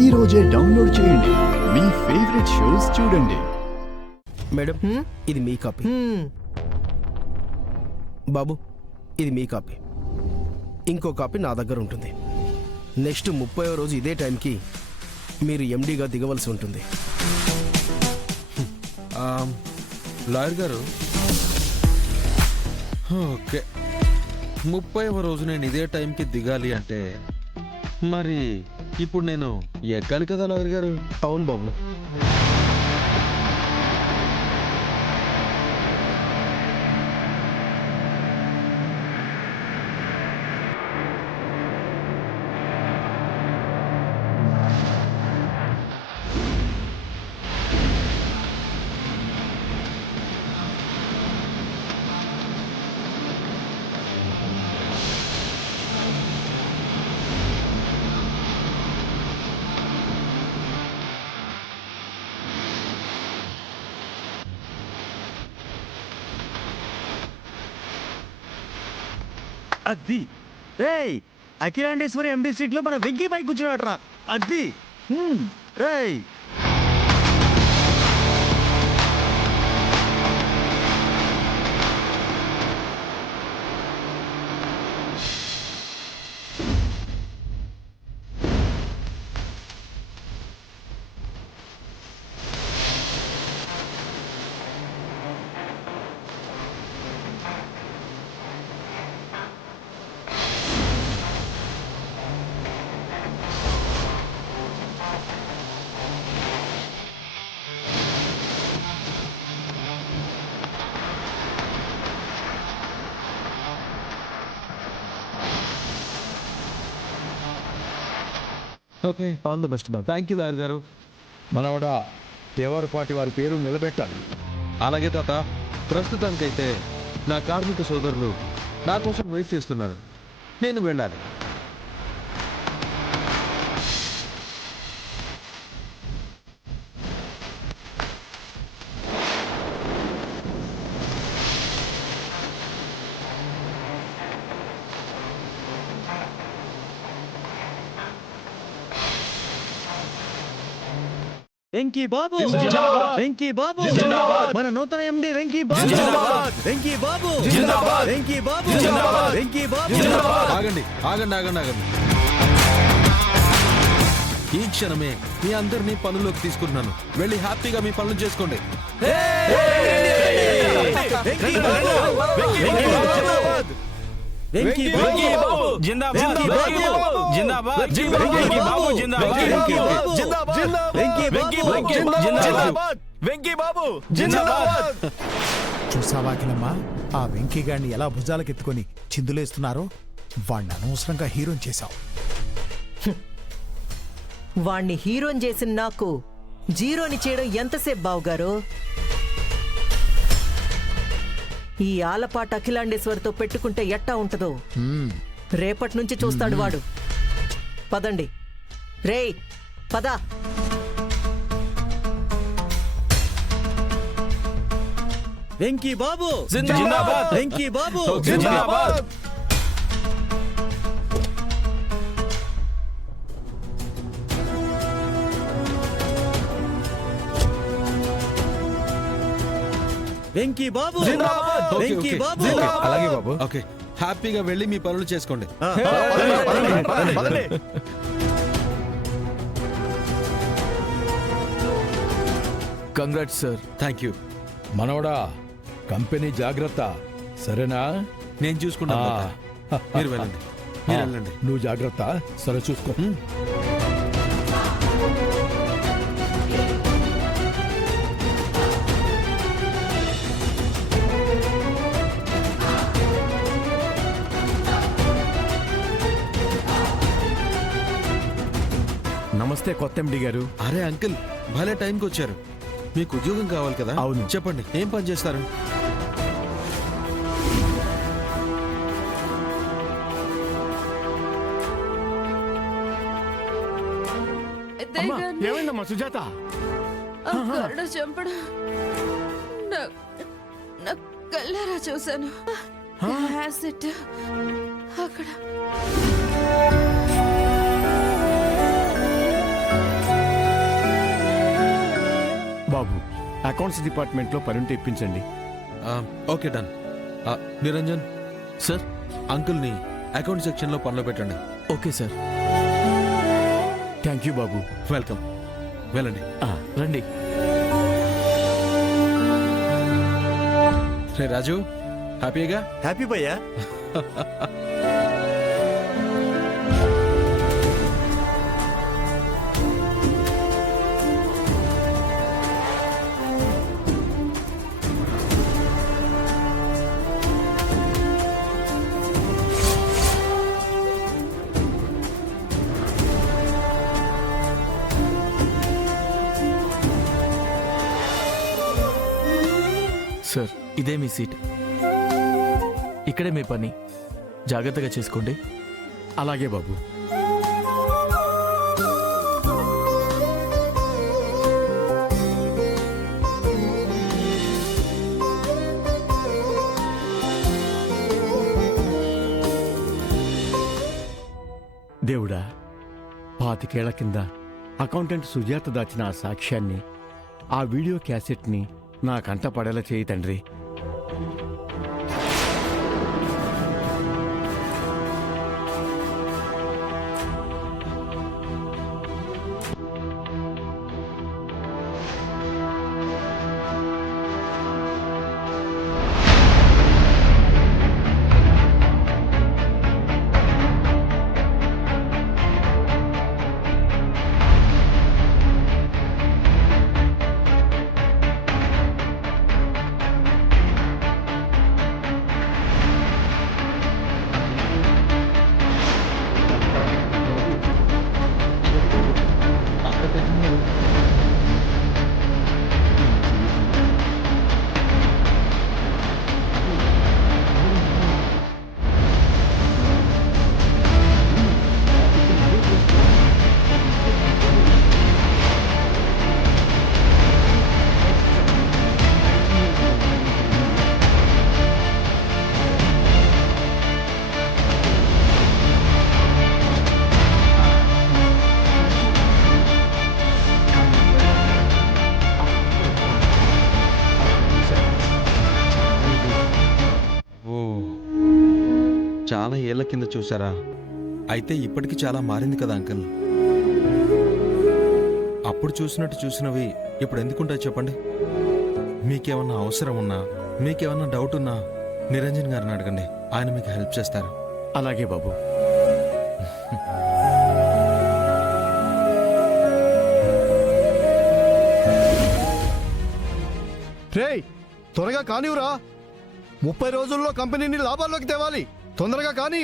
ఈ రోజే డౌన్లోడ్ చేయండి. మీ ఫేవరెట్ షోస్ చూడండి. మేడం, ఇది మీ కాపీ. బాబు, ఇది మీ కాపీ. ఇంకో కాపీ నా దగ్గర ఉంటుంది. నెక్స్ట్ 30వ రోజు ఇదే టైంకి మీరు ఎండీగా దిగవలసి ఉంటుంది. లాయర్ గారు, ఓకే, 30వ రోజు నేను ఇదే టైంకి దిగాలి అంటే మరి ఇప్పుడు నేను ఎక్కాలి కదా లాయర్ గారు? అవును బాబు. అది రేయ్, అఖిలాండేశ్వరి ఎండి సీట్ లో మన వెంకీ పై కూర్చున్నాడరా. అది రేయ్, okay, all the best Babu. Thank you lawyer గారు. మనవడా, దేవరపాటి వారి పేరు నిలబెట్టాలి. అలాగే తాత, ప్రస్తుతానికైతే నా కార్మిక సోదరులు నా కోసం వెయిట్ చేస్తున్నారు. నేను వెళ్ళాలి. వెంకీ బాబు, వెంకీ బాబు, మన నూతన ఎండి వెంకీ బాబు, వెంకీ బాబు, వెంకీ బాబు, వెంకీ బాబు. ఆగండి ఆగండి ఆగండి ఆగండి. ఈ క్షణమే మీ అందరినీ పనుల్లోకి తీసుకుంటున్నాను. వెళ్ళి హ్యాపీగా మీ పనులు చేసుకోండి. వెంకీ బాబు జిందాబాద్, జిందాబాద్, వెంకీ బాబు జిందాబాద్, వెంకీ బాబు జిందాబాద్. చూసావా అఖిలమ్మ, ఆ వెంకీగాడిని ఎలా భుజాలకెత్తుకొని చిందులేస్తున్నారో? వాణ్ణి అనవసరంగా హీరోని చేశావు. వాణ్ణి హీరోని చేసిన నాకు జీరోని చేయడం ఎంతసేపు బావుగారు? ఈ ఆలపాట అఖిలాండేశ్వరితో పెట్టుకుంటే ఎట్టా ఉంటదో రేపటి నుంచి చూస్తాడు వాడు. పదండి రేయ్, పద. వెంకీ బాబు జిందాబాద్, వెంకీ బాబు జిందాబాద్. వెంకీ బాబు జిందాబాద్, వెంకీ బాబు. అలాగే బాబు. ఓకే, హ్యాపీగా వెళ్ళి మీ పనులు చేసుకోండి. Congrats sir. Thank you. మనవడా, కంపెనీ జాగ్రత్త, సరేనా? నేను చూసుకుంటాను తాత. మీరు వెళ్ళండి, మీరు వెళ్ళండి. నువ్వు జాగ్రత్త, సరే చూసుకో. నమస్తే కొత్త ఎండి గారు. అరే అంకుల్, భలే టైంకి వచ్చారు. మీకు ఉద్యోగం కావాలి కదా? అవును. చెప్పండి, ఏం పని చేస్తారు? ఏమైందమ్మా సుజాత? చంపడం నా కళ్ళారా చూశాను. యాసిడ్ అక్కడ అకౌంట్స్ డిపార్ట్మెంట్లో పనుంటే ఇప్పించండి. Okay done. నిరంజన్ సార్. అంకుల్ని అకౌంట్ సెక్షన్లో పనిలో పెట్టండి. Okay sir. థ్యాంక్ యూ బాబు. వెల్కమ్. వెళ్ళండి. రండి. రే రాజు, హ్యాపీగా? హ్యాపీ భయ్యా. సార్, ఇదే మీ సీట్. ఇక్కడే మీ పని. జాగ్రత్తగా చేసుకోండి. అలాగే బాబు. దేవుడా, 25 ఏళ్ల కింద అకౌంటెంట్ సుజాత దాచిన ఆ సాక్ష్యాన్ని, ఆ వీడియో క్యాసెట్ని నా కంట పడేలా చేయి తండ్రి. చాలా ఏళ్ల కింద చూసారా? అయితే ఇప్పటికి చాలా మారింది కదా అంకుల్. అప్పుడు చూసినట్టు చూసినవి ఇప్పుడు ఎందుకుంటాయి చెప్పండి? మీకేమన్నా అవసరం ఉన్నా, మీకేమన్నా డౌట్ ఉన్నా నిరంజన్ గారిని అడగండి. ఆయన మీకు హెల్ప్ చేస్తారు. అలాగే బాబు. రేయ్, త్వరగా కానివ్వరా. 30 రోజుల్లో కంపెనీని లాభాల్లోకి తేవాలి. తొందరగా కానీ.